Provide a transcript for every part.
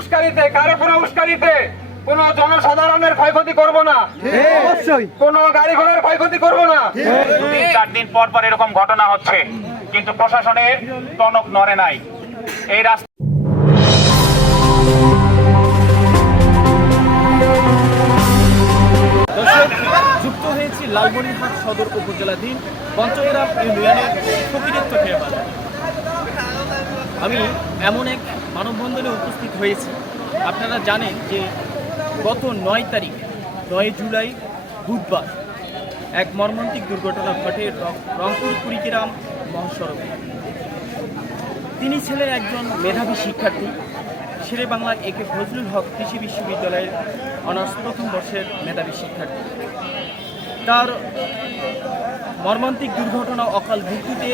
উস্কানিতে কারো কোনো উস্কানিতে কোনো জনসাধারণের ক্ষয়ক্ষতি করব না, অবশ্যই কোনো গাড়ি ঘোড়ার ক্ষয়ক্ষতি করব না। 2-4 দিন পর পর এরকম ঘটনা হচ্ছে, কিন্তু প্রশাসনের টনক নড়ে নাই। এই রাস্তা যুক্ত হয়েছি লালমনিরহাট সদর উপজেলাধীন পঞ্চগ্রাম ইউনিয়নের ফকিরেত্ব বাজার। আমি এমন এক মানববন্ধনে উপস্থিত হয়েছি। আপনারা জানেন যে গত 9 জুলাই বুধবার এক মর্মান্তিক দুর্ঘটনা ঘটে রংপুর কুড়িগ্রাম মহাসড়কে। তিনি ছিলেন একজন মেধাবী শিক্ষার্থী, শেরে বাংলার একে ফজলুল হক কৃষি বিশ্ববিদ্যালয়ের অনার্স প্রথম বর্ষের মেধাবী শিক্ষার্থী। তার মর্মান্তিক দুর্ঘটনা অকাল মৃত্যুতে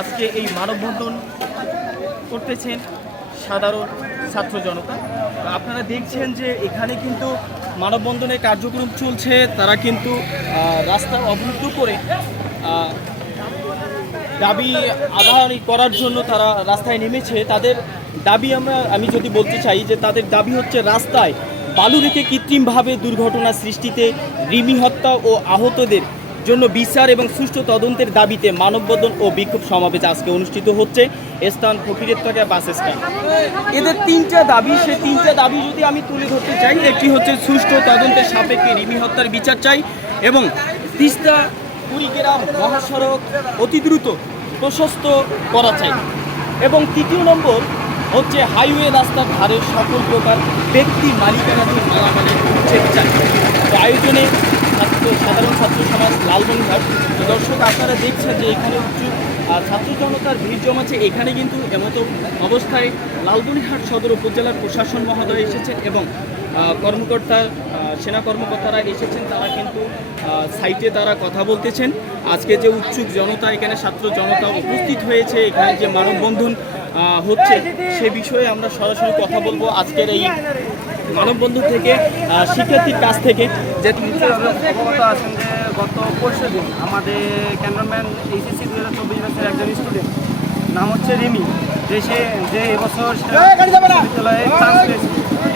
আজকে এই মানববন্ধন করতেছেন সাধারণ ছাত্র জনতা। আপনারা দেখছেন যে এখানে কিন্তু মানববন্ধনের কার্যক্রম চলছে। তারা কিন্তু রাস্তা অবরুদ্ধ করে দাবি আদায় করার জন্য তারা রাস্তায় নেমেছে। তাদের দাবি আমি যদি বলতে চাই যে তাদের দাবি হচ্ছে রাস্তায় বালু রেখে কৃত্রিমভাবে দুর্ঘটনা সৃষ্টিতে রিমি হত্যা ও আহতদের জন্য বিচার এবং সুষ্ঠু তদন্তের দাবিতে মানববন্ধন ও বিক্ষোভ সমাবেশ আজকে অনুষ্ঠিত হচ্ছে। স্থান ফকিরেরতলা বাস স্ট্যান্ড। এদের 3টা দাবি, সেই 3টা দাবি যদি আমি তুলে ধরতে চাই, একটি হচ্ছে সুষ্ঠু তদন্তের সাপেক্ষে রিমি হত্যার বিচার চাই এবং তিস্তা কুড়িগ্রাম মহাসড়ক অতি দ্রুত প্রশস্ত করা চাই এবং 3 নম্বর হচ্ছে হাইওয়ে রাস্তার ধারে সকল প্রকার ব্যক্তি মালিকানাধীন মালামালের উচ্ছেদ চাই। তো আয়োজনে সাধারণ ছাত্র সমাজ লালমনিরহাট। দর্শক আপনারা দেখছেন যে এখানে ছাত্র জনতার ভিড় জমাচ্ছে। এখানে কিন্তু এমত অবস্থায় লালমনিরহাট সদর উপজেলার প্রশাসন মহোদয় এসেছেন এবং সেনা কর্মকর্তারা এসেছেন। তারা কিন্তু সাইটে তারা কথা বলতেছেন। আজকে যে উৎসুক জনতা, এখানে ছাত্র জনতা উপস্থিত হয়েছে, এখানে যে মানববন্ধন হচ্ছে সে বিষয়ে আমরা সরাসরি কথা বলবো আজকের এই মানববন্ধন থেকে শিক্ষার্থীর কাছ থেকে। যে অবগত আছেন যে গত পরশু দিন আমাদের ক্যান্টনমেন্ট এইচএসসি 2024 ব্যাচের একজন স্টুডেন্ট, নাম হচ্ছে রিমি, যে এবছর বিশ্ববিদ্যালয়ে চান্স পেয়েছে,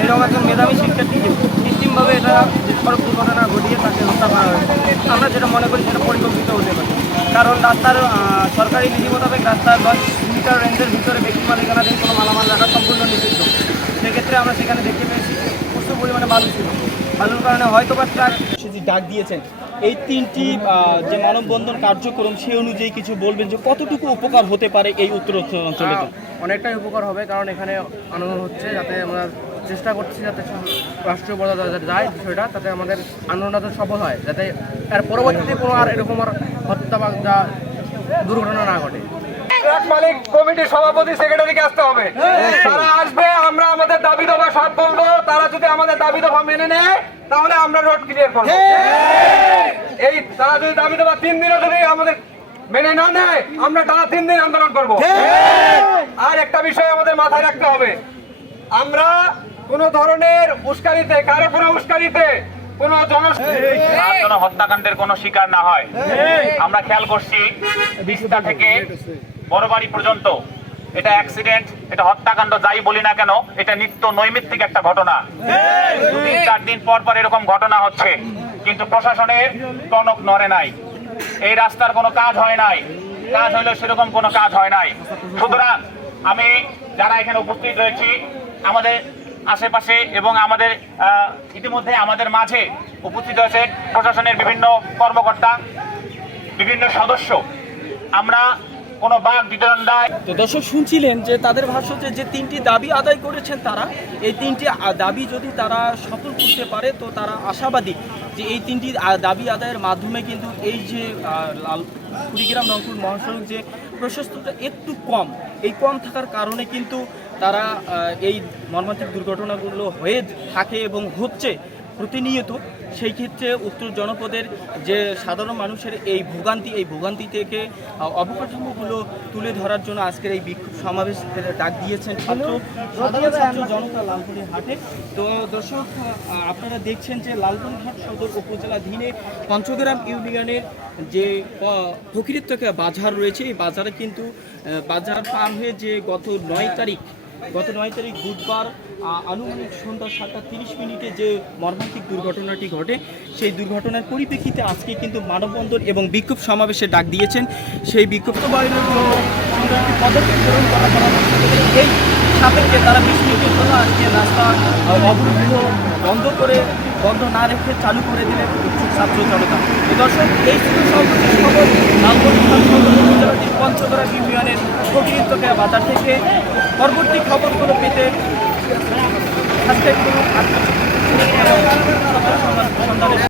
এরকম একজন মেধাবী শিক্ষার্থীকে কৃত্রিমভাবে এটা সড়ক দুর্ঘটনা ঘটিয়ে তাকে হত্যা করা হয়েছে। আমরা যেটা মনে করি সেটা পরিকল্পিত হতে পারে, কারণ রাস্তার সরকারি বিধি মোতাবেক রাস্তার 10 মিটার রেঞ্জের ভিতরে ব্যক্তি মালিকানাধীন কোনো মালামাল রাখা সম্পূর্ণ নিষিদ্ধ। সেক্ষেত্রে আমরা সেখানে দেখতে পেয়েছি প্রচুর পরিমাণে বালু ছিল, বালুর কারণে হয়তো বা ট্রাক ডাক দিয়েছেন। এই 3টি যে মানববন্ধন কার্যক্রম সে অনুযায়ী কিছু বলবেন যে কতটুকু উপকার হতে পারে এই উত্তর অঞ্চলে? অনেকটাই উপকার হবে, কারণ এখানে আন্দোলন হচ্ছে, যাতে আমরা চেষ্টা করছি যাতে রাষ্ট্রীয় পর্যায়ে যাতে যায় বিষয়টা, তাতে আমাদের আন্দোলনটা সফল হয়, যাতে এর পরবর্তীতে কোনো আর এরকম আর হত্যা বা দুর্ঘটনা না ঘটে। ট্রাক মালিক কমিটির সভাপতি সেক্রেটারিকে আসতে হবে, তারা আসবে, আমরা আমাদের দাবি দাবা সব বলবো। তারা যদি আমাদের দাবি দাবা মেনে নেয় তাহলে আমরা রোড ক্লিয়ার করবো। এই তারা যদি দাবি দাবা 3 দিনও যদি আমাদের মেনে না নেয়, আমরা টানা 3 দিন আন্দোলন করবো। আর একটা বিষয় আমাদের মাথায় রাখতে হবে, আমরা কোন ধরনের উস্কানিতে কারো কোনো উস্কানিতে কোনো হত্যাকাণ্ডের কোনো শিকার না হয়। আমরা খেয়াল করছি তিস্তা থেকে বড়বাড়ি পর্যন্ত এটা অ্যাক্সিডেন্ট, এটা হত্যাকাণ্ড যাই বলি না কেন, এটা নিত্য নৈমিত্তিক একটা ঘটনা। 2-4 দিন পর পর এরকম ঘটনা হচ্ছে, কিন্তু প্রশাসনের টনক নড়ে নাই। এই রাস্তার কোনো কাজ হয় নাই, কাজ হইলে সেরকম কোনো কাজ হয় নাই। সুতরাং আমি যারা এখানে উপস্থিত রয়েছি, আমাদের আশেপাশে এবং আমাদের ইতিমধ্যে আমাদের মাঝে উপস্থিত হয়েছে প্রশাসনের বিভিন্ন কর্মকর্তা, বিভিন্ন সদস্য। আমরা কোনো বাক বিতরণদায়। তো দর্শক শুনছিলেন যে তাদের ভাষ্য যে 3টি দাবি আদায় করেছেন তারা, এই 3টি দাবি যদি তারা সফল করতে পারে তো তারা আশাবাদী যে এই 3টি দাবি আদায়ের মাধ্যমে কিন্তু এই যে কুড়িগ্রাম রংপুর মহাসড়ক যে প্রশস্ততা একটু কম, এই কম থাকার কারণে কিন্তু তারা এই মর্মান্তিক দুর্ঘটনাগুলো হয়ে থাকে এবং হচ্ছে প্রতিনিয়ত। সেই ক্ষেত্রে উত্তর জনপদের যে সাধারণ মানুষের এই ভোগান্তি থেকে অবকাঠামোগুলো তুলে ধরার জন্য আজকের এই বিক্ষোভ সমাবেশ ডাক দিয়েছেন সাধারণ ছাত্র জনতা লালমনিরহাটে। তো দর্শক আপনারা দেখছেন যে লালমনিরহাট সদর উপজেলাধীনে পঞ্চগ্রাম ইউনিয়নের যে ফকিরেরতলা বাজার রয়েছে, এই বাজারে কিন্তু বাজার পার হয়ে যে গত 9 তারিখ বুধবার আনুমানিক সন্ধ্যা 7:30 যে মর্মান্তিক দুর্ঘটনাটি ঘটে, সেই দুর্ঘটনার পরিপ্রেক্ষিতে আজকে কিন্তু মানববন্ধন এবং বিক্ষোভ সমাবেশে ডাক দিয়েছেন। সেই বিক্ষোভ বাহিনীর জন্য সুন্দর একটি পদক্ষেপ গ্রহণ করা পরামর্শ দেবেন। এই সাপেক্ষে তারা 20 মিনিটের জন্য আজকে রাস্তা অবরুদ্ধ বন্ধ না রেখে চালু করে দিলেন ছাত্র জনতা। দর্শক, এই ছিল সর্বশেষ খবর লালমনিরহাট পঞ্চগড়া ইউনিয়নের প্রকৃতকে বাজার থেকে। পরবর্তী খবরগুলো পেতে সাবস্ক্রাইব করুন।